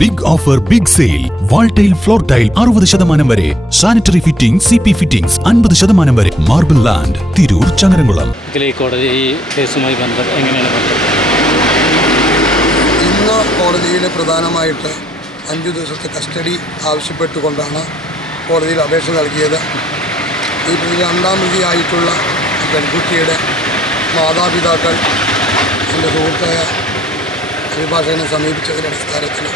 Big offer big sale wall tile floor tile അറുപത് ശതമാനം വരെ. Sanitary fitting C P fittings അൻപത് ശതമാനം വരെ. Marble land Tirur Changaramkulam. ഇതിലെ ഈ കോടതി ഈ കേസുമായി ബന്ധം എങ്ങനെയാണ് ബന്ധപ്പെട്ടത്? ഇന്ന് കോടതിയിൽ പ്രധാനമായിട്ട് അഞ്ചു ദിവസത്തെ കസ്റ്റഡി ആവശ്യപ്പെട്ടുകൊണ്ടാണ് കോടതിയിൽ അപേക്ഷ നൽകിയത്. ഈ പ്രതി രണ്ടാം പ്രതിയായിട്ടുള്ള പെൺകുട്ടിയുടെ മാതാപിതാക്കൾ എന്റെ സുഹൃത്തായ അഭിഭാഷകനെ സമീപിച്ചതിന്റെ അടിസ്ഥാനത്തിൽ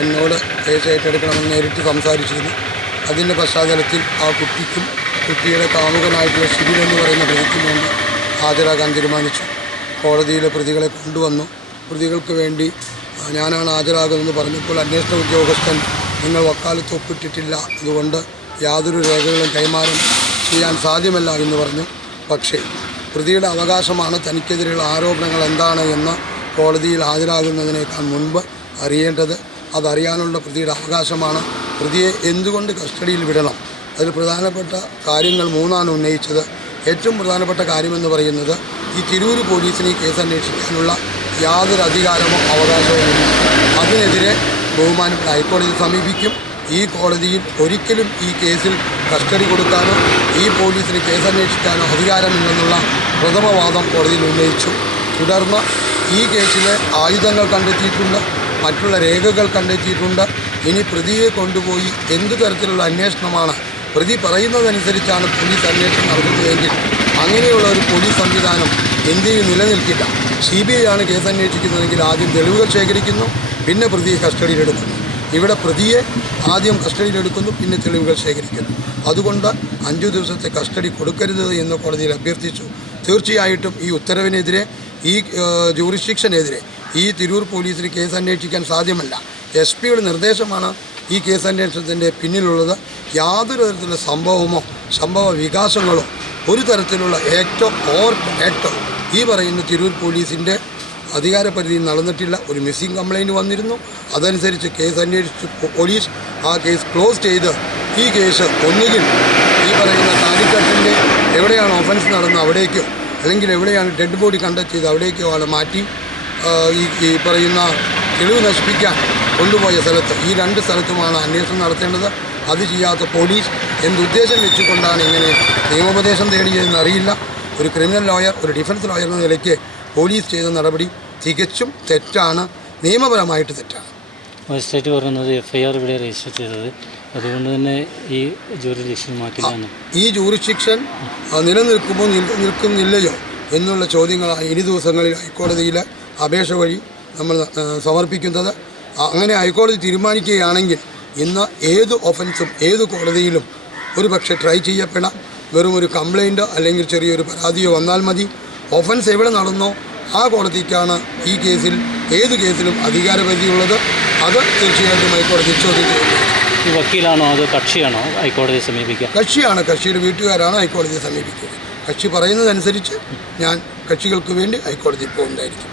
എന്നോട് കേസ് ഏറ്റെടുക്കണമെന്ന് നേരിട്ട് സംസാരിച്ചിരുന്നു. അതിന്റെ പശ്ചാത്തലത്തിൽ ആ കുട്ടിക്കും കുട്ടിയുടെ കാമുകനായിട്ടുള്ള ശിബിൻ എന്ന് പറയുന്ന പ്രതിക്കും വേണ്ടി ഹാജരാകാൻ തീരുമാനിച്ചു. കോടതിയിലെ പ്രതികളെ കൊണ്ടുവന്നു. പ്രതികൾക്ക് വേണ്ടി ഞാനാണ് ഹാജരാകുന്നതെന്ന് പറഞ്ഞപ്പോൾ അന്വേഷണ ഉദ്യോഗസ്ഥൻ നിങ്ങൾ വക്കാലത്ത് ഒപ്പിട്ടിട്ടില്ല. അതുകൊണ്ട് യാതൊരു രേഖകളും കൈമാറും ചെയ്യാൻ സാധ്യമല്ല എന്ന് പറഞ്ഞു. പക്ഷേ പ്രതിയുടെ അവകാശമാണ് തനിക്കെതിരെയുള്ള ആരോപണങ്ങൾ എന്താണ് എന്ന് കോടതിയിൽ ഹാജരാകുന്നതിനേക്കാൾ മുൻപ് അറിയേണ്ടത് അതറിയാനുള്ള പ്രതിയുടെ അവകാശമാണ്. പ്രതിയെ എന്തുകൊണ്ട് കസ്റ്റഡിയിൽ വിടണം? അതിൽ പ്രധാനപ്പെട്ട കാര്യങ്ങൾ മൂന്നാണ് ഉന്നയിച്ചത്. ഏറ്റവും പ്രധാനപ്പെട്ട കാര്യമെന്ന് പറയുന്നത് ഈ തിരൂർ പോലീസിന് ഈ കേസ് അന്വേഷിക്കാനുള്ള യാതൊരു അധികാരമോ അവകാശമോ ഇല്ല. അതിനെതിരെ ബഹുമാനപ്പെട്ട ഹൈക്കോടതി സമീപിക്കും. ഈ കോടതിയിൽ ഒരിക്കലും ഈ കേസിൽ കസ്റ്റഡി കൊടുക്കാനോ ഈ പോലീസിന് കേസ് അന്വേഷിക്കാനോ അധികാരമില്ലെന്നുള്ള പ്രഥമവാദം കോടതിയിൽ ഉന്നയിച്ചു. തുടർന്ന് ഈ കേസിലെ ആയുധങ്ങൾ കണ്ടെത്തിയിട്ടുണ്ട്. മറ്റുള്ള രേഖകൾ കണ്ടെത്തിയിട്ടുണ്ട്. ഇനി പ്രതിയെ കൊണ്ടുപോയി എന്തു തരത്തിലുള്ള അന്വേഷണമാണ്? പ്രതി പറയുന്നതനുസരിച്ചാണ് പോലീസ് അന്വേഷണം നടത്തുന്നതെങ്കിൽ അങ്ങനെയുള്ള ഒരു പോലീസ് സംവിധാനം ഇന്ത്യയിൽ നിലനിൽക്കില്ല. സി ബി ഐ ആണ് കേസ് അന്വേഷിക്കുന്നതെങ്കിൽ ആദ്യം തെളിവുകൾ ശേഖരിക്കുന്നു പിന്നെ പ്രതിയെ കസ്റ്റഡിയിലെടുക്കുന്നു. ഇവിടെ പ്രതിയെ ആദ്യം കസ്റ്റഡിയിലെടുക്കുന്നു പിന്നെ തെളിവുകൾ ശേഖരിക്കുന്നു. അതുകൊണ്ട് അഞ്ചു ദിവസത്തെ കസ്റ്റഡി കൊടുക്കരുത് എന്ന് കോടതിയിൽ അഭ്യർത്ഥിച്ചു. തീർച്ചയായിട്ടും ഈ ഉത്തരവിനെതിരെ ഈ ജൂറിസ്ഡിക്ഷനെതിരെ ഈ തിരൂർ പോലീസിന് കേസ് അന്വേഷിക്കാൻ സാധ്യമല്ല. എസ് പിയുടെ നിർദ്ദേശമാണ് ഈ കേസ് അന്വേഷണത്തിന്റെ പിന്നിലുള്ളത്. യാതൊരു തരത്തിലുള്ള സംഭവമോ സംഭവ വികാസങ്ങളോ ഒരു തരത്തിലുള്ള ആക്ടോ ഓർ ആക്ടോ ഈ പറയുന്ന തിരൂർ പോലീസിന്റെ അധികാരപരിധിയിൽ നടന്നിട്ടില്ല. ഒരു മിസ്സിംഗ് കംപ്ലൈന്റ് വന്നിരുന്നു. അതനുസരിച്ച് കേസ് അന്വേഷിച്ച് പോലീസ് ആ കേസ് ക്ലോസ് ചെയ്ത് ഈ കേസ് ഒന്നുകിൽ ഈ പറയുന്ന കാലിക്കറ്റിന്റെ എവിടെയാണ് ഒഫൻസ് നടന്നത് അവിടേക്കോ അല്ലെങ്കിൽ എവിടെയാണ് ഡെഡ് ബോഡി കണ്ടക്ട് ചെയ്ത് അവിടേക്കോ ആളെ മാറ്റി ഈ ഈ പറയുന്ന തെളിവ് നശിപ്പിക്കാൻ കൊണ്ടുപോയ സ്ഥലത്ത് ഈ രണ്ട് സ്ഥലത്തുമാണ് അന്വേഷണം നടത്തേണ്ടത്. അത് ചെയ്യാത്ത പോലീസ് എന്തുദ്ദേശം വെച്ചുകൊണ്ടാണ് ഇങ്ങനെ നിയമോപദേശം തേടിയതെന്ന് അറിയില്ല. ഒരു ക്രിമിനൽ ലോയർ ഒരു ഡിഫൻസ് ലോയർ എന്ന നിലയ്ക്ക് പോലീസ് ചെയ്ത നടപടി തികച്ചും തെറ്റാണ്. നിയമപരമായിട്ട് തെറ്റാണ്. മജിസ്ട്രേറ്റ് പറയുന്നത് എഫ് ഐ ആർ ഇവിടെ രജിസ്റ്റർ ചെയ്തത്. അതുകൊണ്ട് തന്നെ ഈ ജൂറി ശിക്ഷ മാറ്റില്ല ഈ ജൂറി ശിക്ഷൻ നിലനിൽക്കുമോ നിൽ- നിൽക്കുന്നില്ലയോ എന്നുള്ള ചോദ്യങ്ങളാണ് ഇനി ദിവസങ്ങളിൽ ഹൈക്കോടതിയിൽ അപേക്ഷ വഴി നമ്മൾ സമർപ്പിക്കുന്നത്. അങ്ങനെ ഹൈക്കോടതി തീരുമാനിക്കുകയാണെങ്കിൽ ഇന്ന് ഏത് ഒഫൻസും ഏത് കോടതിയിലും ഒരു പക്ഷേ ട്രൈ ചെയ്യപ്പെടാം. വെറും ഒരു കംപ്ലൈന്റോ അല്ലെങ്കിൽ ചെറിയൊരു പരാതിയോ വന്നാൽ മതി. ഒഫൻസ് എവിടെ നടന്നോ ആ കോടതിക്കാണ് ഈ കേസിൽ ഏത് കേസിലും അധികാരപരിധിയുള്ളത്. അത് തീർച്ചയായിട്ടും ഹൈക്കോടതി ചോദ്യം ചെയ്യുന്നത് ഈ വക്കീലാണോ അത് കക്ഷിയാണോ ഹൈക്കോടതിയെ സമീപിക്കുക? കക്ഷിയാണ്. കക്ഷിയുടെ വീട്ടുകാരാണ് ഹൈക്കോടതിയെ സമീപിക്കുക. കക്ഷി പറയുന്നതനുസരിച്ച് ഞാൻ കക്ഷികൾക്ക് വേണ്ടി ഹൈക്കോടതിയിൽ പോകുന്നതായിരിക്കും.